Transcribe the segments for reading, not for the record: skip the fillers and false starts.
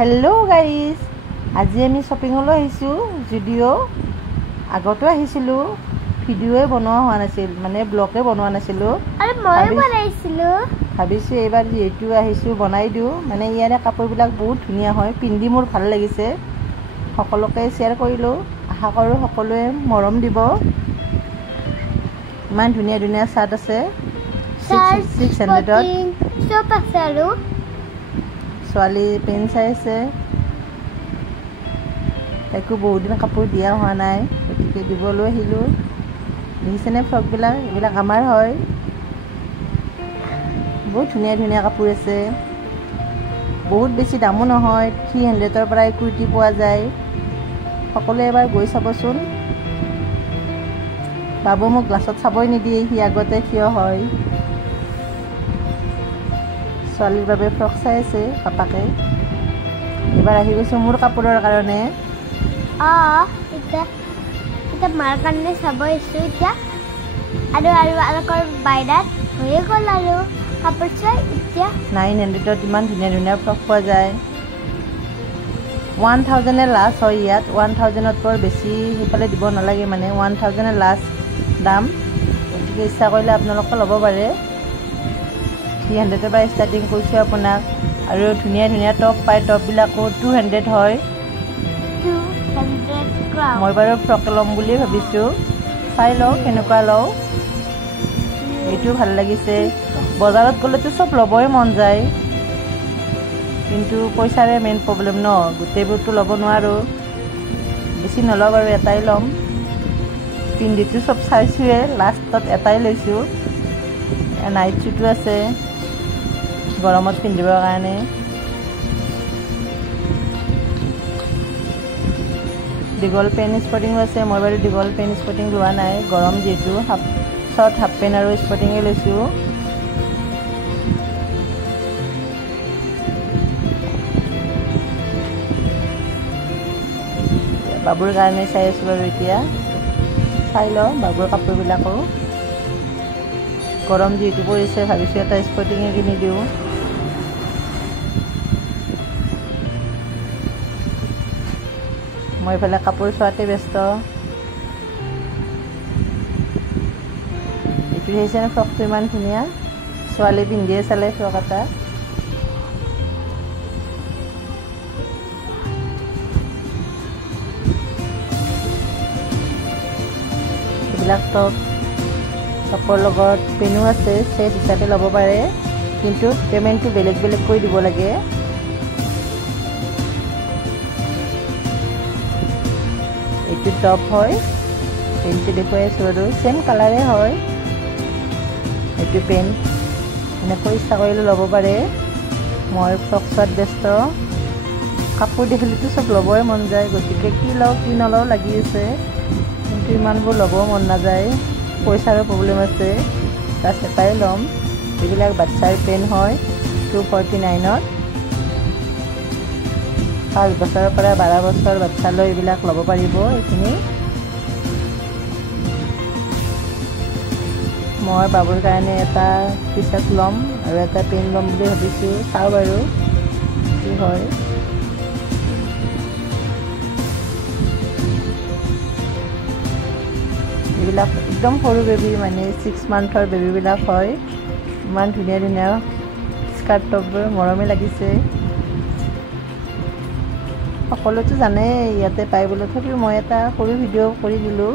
hello guys आज আমি শপিংলৈ আহিছো যদিও আগতো আহিছিলো ভিডিওয়ে বনোৱা হোৱা নাছিল মানে ব্লগে বনোৱা নাছিল আৰে মই বনাইছিলো ভাবিছো এবাৰ যেটো আহিছো বনাই দিও মানে ইয়াৰে কাপোৰবিলাক বহুত ধুনিয়া হয় পিন্ধি মোৰ ভাল লাগিছে সকলোকে শেয়াৰ কৰিলো আশা কৰো সকলোৱে মৰম দিব ইমান ধুনিয়া ধুনিয়া শাৰ্ট আছে 600 সব আছে আৰু ছোৱালী পেন চাইছে একো বহুত দিন কাপোৰ দিয়া হোৱা নাই গতিকে দিবলৈ আহিলো দেখিছেনে ফ্ৰকবিলাক এইবিলাক আমাৰ হয় বহুত ধুনিয়া ধুনিয়া কাপোৰ আছে বহুত বেছি দামো নহয় 300 ৰ পৰা কুৰ্তি পোৱা যায় সকলোৱে এবাৰ গৈ চাবচোন বাবু মোক গ্লাছত চাবই নিদিয়ে হি আগতে কিয় হয় ছোৱালীৰ বাবে ফ্ৰক চাই আছে পাপাকে এবাৰ আহি গৈছো মোৰ কাপোৰৰ কাৰণে এটা মাৰ কাৰণে চাব আহিছো এতিয়া আৰু আলকৰ বাইদাত হৈয়ে গ'ল আৰু কাপোৰ চাই এতিয়া 900 ত ইমান ধুনীয়া ধুনীয়া ফ্ৰক পোৱা যায় 1000 এ লাষ্ট হয় ইয়াত 1000 ত বেছি হিপালে দিব নালাগে মানে 1000 এ লাষ্ট দাম গতিকে ইচ্ছা কৰিলে আপোনালোকে ল'ব পাৰে 300 ৰ পৰা ষ্টাৰ্টিং কৰিছো আপোনাক আৰু ধুনিয়া ধুনিয়া টপ পাই টপ বিলাকো 200 হয় 200 গ্ৰাম মই বাৰু ফ্ৰক লম বুলি ভাবিছো চাই লও কেনেকুৱা লও এইটো ভাল লাগিছে বজাৰত গলে তো সব লবই মন যায় কিন্তু পইচাৰে মেইন প্ৰবলেম ন গুটেইবোৰটো লব নোৱাৰো বেছি নলও বাৰু এটাই লম পিন্ধিটো সব চাইছোৱে লাষ্টত এটাই লৈছো নাইট চুটো আছে গৰমত পিন্ধিবৰ কাৰণে দীঘল পেন স্পৰ্টিং আছে মই বাৰু দীঘল পেন স্পৰ্টিং লোৱা নাই গৰম যেটো শৰ্ট হাফ পেন আৰু স্পৰ্টিং এ লৈছো বাবুৰ কাৰণে চাই আছো বাৰু এতিয়া চাই ল বাবুৰ কাপোৰবিলাকো গৰম যেটো পৰিছে ভাবিছো এটা স্পৰ্টিং এ কিনি দিও মই ফেলে কাপোৰ চোৱাতে ব্যস্ত এইটো হৈছে না ফ্ৰকটো ইমান ধুনীয়া ছোৱালী পিন্ধিয়ে চালে ফ্ৰক এটা এইবিলাক টপৰ লগত পেনো আছে সেট হিচাপে ল'ব পাৰে কিন্তু পেমেন্টটো বেলেগ বেলেগ কৰি দিব লাগে এইটো টপ হয় পেনটো দেখুৱাই আছো আৰু সেম কালাৰে হয় এইটো পেন এনেকৈ ইচ্ছা কৰিলে ল'ব পাৰে মই ফ্ৰক চোৱাত ব্যস্ত কাপোৰ দেখিলেতো সব ল'বই মন যায় গতিকে কি লওঁ কি নলওঁ লাগি আছে কিন্তু ইমানবোৰ ল'ব মন নাযায় পইচাৰো প্ৰবলেম আছে তাত এটাই ল'ম এইবিলাক বাচ্চাৰ পেন হয় 249 5 বছৰৰ পৰা 12 বছৰ বাচ্চালৈ এইবিলাক ল'ব পাৰিব এইখিনি মই বাবুৰ কাৰণে এটা টি-শাৰ্ট ল'ম আৰু এটা পেন ল'ম বুলি ভাবিছো চাও বাৰু কি হয় এইবিলাক একদম সৰু বেবী মানে 6 মান্থৰ বেবীবিলাক হয় ইমান ধুনীয়া ধুনীয়া স্কাৰ্ট টপবোৰ মৰমে লাগিছে সকলোতো জানে ইয়াতে পাই বুলি তথাপিও মই এটা সৰু ভিডিঅ' কৰি দিলো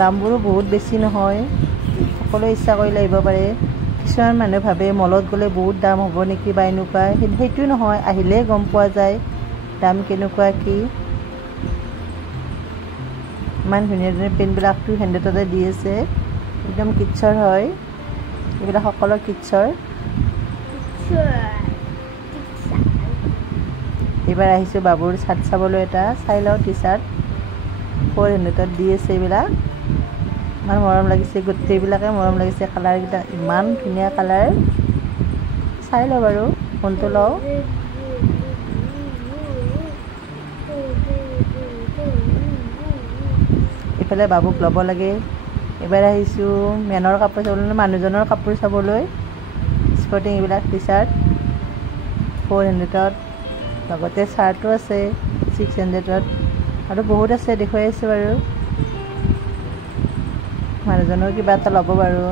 দামবোৰো বহুত বেছি নহয় সকলোৱে ইচ্ছা কৰিলে আহিব পাৰে কিছুমান মানুহে ভাবে মলত গ'লে বহুত দাম হ'ব নেকি বা এনেকুৱা সেইটো নহয় আহিলে গম পোৱা যায় দাম কেনেকুৱা কি ইমান ধুনীয়া ধুনীয়া পেনবিলাক 200 তে দি আছে একদম কিডছৰ হয় এইবিলাক সকলো কিডছৰ এবাৰ আহিছো বাবুৰ শাৰ্ট চাবলৈ এটা চাই লও টি-শাৰ্ট 400 ত দি আছে এইবিলাক ইমান মৰম লাগিছে গোটেইবিলাকে মৰম লাগিছে কালাৰ কেইটা ইমান ধুনীয়া কালাৰ চাই লও বাৰু কোনটো লও ইফালে বাবুক ল'ব লাগে এবাৰ আহিছো মেনৰ কাপোৰ চাবলৈ মানুহজনৰ কাপোৰ চাবলৈ স্পৰ্টিং এইবিলাক টি-শাৰ্ট 400ত লগতে চাৰ্টো আছে 600ত আৰু বহুত আছে দেখুৱাই আছে বাৰু মানুহজনৰ কিবা এটা ল'ব বাৰু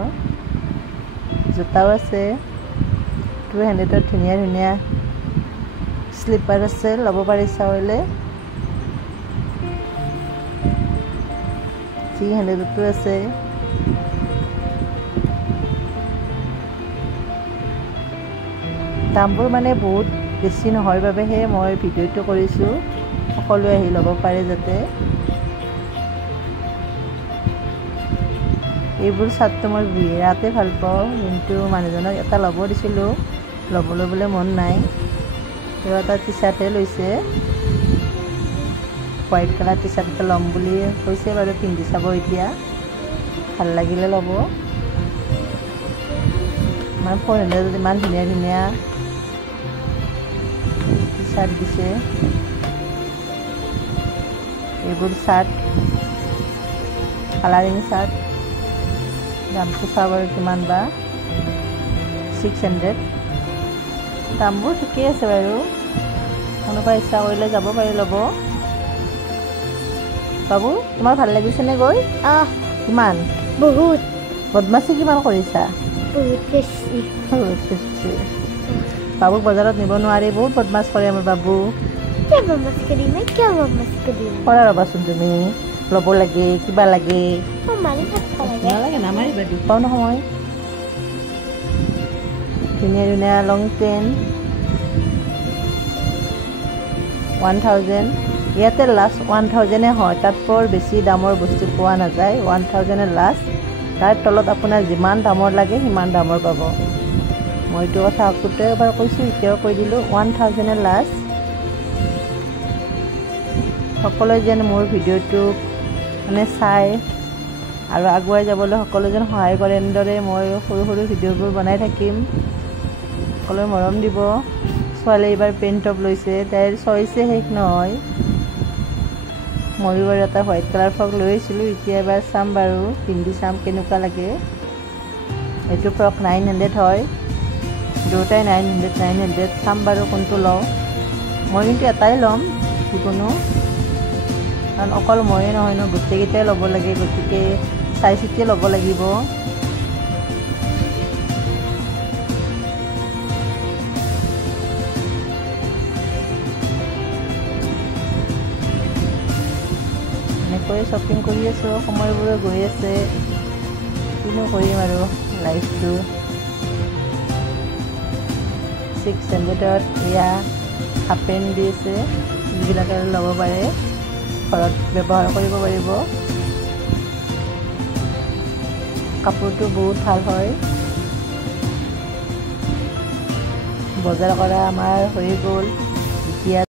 জোতাও আছে 200ত ধুনীয়া ধুনীয়া স্লিপাৰ আছে ল'ব পাৰি চাৱলে 300টো আছে দামবোৰ মানে বহুত বেছি নহয় বাবেহে মই ভিডিঅ'টো কৰিছোঁ সকলোৱে আহি ল'ব পাৰে যাতে এইবোৰ চাৰ্টটো মই বিৰাতে ভাল পাওঁ কিন্তু মানুহজনক এটা ল'ব দিছিলোঁ ল'বলৈ বোলে মন নাই তেওঁ এটা টি চাৰ্টহে লৈছে হোৱাইট কালাৰ টি চাৰ্ট এটা ল'ম বুলি কৈছে বাৰু পিন্ধি চাব এতিয়া ভাল লাগিলে ল'ব মানে 400 ইমান ধুনীয়া ধুনীয়া টি চাৰ্ট দিছে এইবোৰ চাৰ্ট কালাৰিং চাৰ্ট দামটো চাব আৰু কিমান বা 600 দামবোৰ ঠিকেই আছে বাৰু কোনোবা ইচ্ছা কৰিলে যাব পাৰি ল'ব বাবু তোমাৰ ভাল লাগিছেনে গৈ কিমান বহুত বদমাছি কিমান কৰিছা বহুত বেছি বাবুক বজাৰত নিব নোৱাৰি বহুত বদমাছ কৰে আমাৰ বাবু কিয় বদমাছ কৰিম কৰা ৰ'বাচোন তুমি ল'ব লাগে কিবা লাগে মাৰি থাকিব লাগে নালাগে নামাৰিবা দুখ পাওঁ নহয় ধুনীয়া ধুনীয়া লং পেণ্ট 1000 ইয়াতে লাষ্ট 1000 হয় তাত বৰ বেছি দামৰ বস্তু পোৱা নাযায় 1000 লাষ্ট তাৰ তলত আপোনাৰ যিমান দামৰ লাগে সিমান দামৰ পাব মই এইটো কথা আগতে এবাৰ কৈছোঁ এতিয়াও কৈ দিলোঁ 1000 লাষ্ট সকলোৱে যেন মোৰ ভিডিঅ'টো মানে চাই আৰু আগুৱাই যাবলৈ সকলোৱে যেন সহায় কৰে এনেদৰে মই সৰু সৰু ভিডিঅ'বোৰ বনাই থাকিম সকলোৱে মৰম দিব ছোৱালী এইবাৰ পেণ্ট টপ লৈছে তাইৰ চইচে শেষ নহয় ময়ো বাৰু এটা হোৱাইট কালাৰ ফ্ৰক লৈ আহিছিলোঁ এতিয়া এবাৰ চাম বাৰু পিন্ধি চাম কেনেকুৱা লাগে এইটো ফ্ৰক 900 হয় দুটাই 900 চাম বাৰু কোনটো লওঁ মই কিন্তু এটাই ল'ম যিকোনো কাৰণ অকল ময়ে নহয় ন গোটেইকেইটাই ল'ব লাগে গতিকে চাই চিতি ল'ব লাগিব এনেকৈ শ্বপিং কৰি আছোঁ সময়বোৰে গৈ আছে কিনো কৰিম আৰু লাইফটো 600ত এয়া হাফ পেণ্ট দি আছে যিবিলাকে ল'ব পাৰে ঘৰত ব্যৱহাৰ কৰিব পাৰিব কাপোৰটো বহুত ভাল হয় বজাৰ কৰা আমাৰ হৈ গ'ল এতিয়া